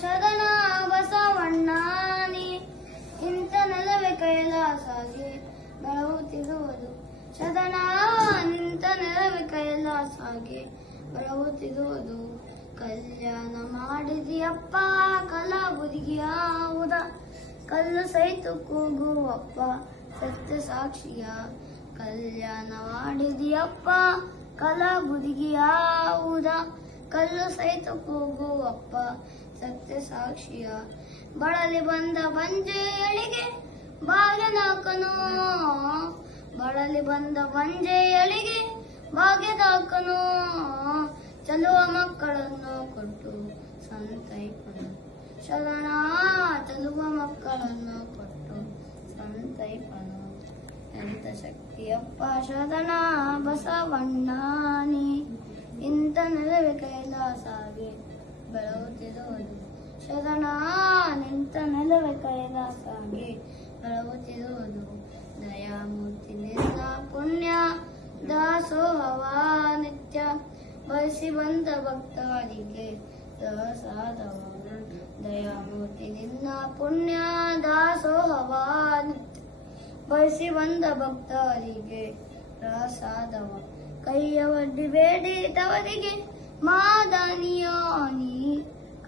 ಶರಣ ಬಸವಣ್ಣಾನಿ ಇಂಥ ನೆಲವೇ ಕೈಲಾಸಾಗಿ ಬೆಳಗುತ್ತಿರುವುದು ಶರಣ ನಿಂತ ನೆಲವೇ ಕೈಲಾಸಾಗಿ ಬೆಳಗುತ್ತಿರುವುದು ಕಲ್ಯಾಣ ಮಾಡಿದಿಯಪ್ಪ ಕಲಾಬುದಿಗಿಯಾವುದ ಕಲ್ಲು ಸೈತು ಕೂಗುವಪ್ಪ, ಸತ್ಯ ಸಾಕ್ಷಿಯ. ಕಲ್ಯಾಣ ಮಾಡಿದಿಯಪ್ಪ ಕಲಾಬುದಿಗಿಯಾವುದ ಕಲ್ಲು ಸಹಿತ ಕೂಗುವಪ್ಪ ಸತ್ಯ ಸಾಕ್ಷಿಯ ಬಳಲಿ ಬಂದ ಬಂಜೆಯಳಿಗೆ ಭಾಗ್ಯದಾಕನು. ಬಳಲಿ ಬಂದ ಬಂಜೆಯಳಿಗೆ ಭಾಗ್ಯದಾಕನು. ಚಲುವ ಮಕ್ಕಳನ್ನು ಕೊಟ್ಟು ಸಂತೈಪನು ಶರಣ ಚಲುವ ಮಕ್ಕಳನ್ನು ಕೊಟ್ಟು ಸಂತೈಪನು ಎಂತ ಶಕ್ತಿಯಪ್ಪ ಶರಣ ಬಸವಣ್ಣಾನಿ. ಇಂಥ ನೆಲವೇ ಕೈಲಾಸಾಗಿ ಬೆಳಗುತ್ತಿರುವುದು ಶರಣ ನಿಂತ ನೆಲವೇ ಕೈಲಾಸಾಗಿ ಬೆಳಗುತ್ತಿರುವುದು ದಯಾಮೂರ್ತಿ ನಿನ್ನ ಪುಣ್ಯ ದಾಸೋಹವ ನಿತ್ಯ ಬಯಸಿ ಬಂದ ಭಕ್ತರಿಗೆ ಪ್ರಸಾದವ ದಯಾಮೂರ್ತಿ ನಿನ್ನ ಪುಣ್ಯ ದಾಸೋಹವ ನಿತ್ಯ ಬಯಸಿ ಬಂದ ಭಕ್ತರಿಗೆ ಪ್ರಸಾದವ. ಕೈಯ ಒಡ್ಡಿ ಬೇಡಿ ತವರಿಗೆ ಮಾದನಿಯಾನಿ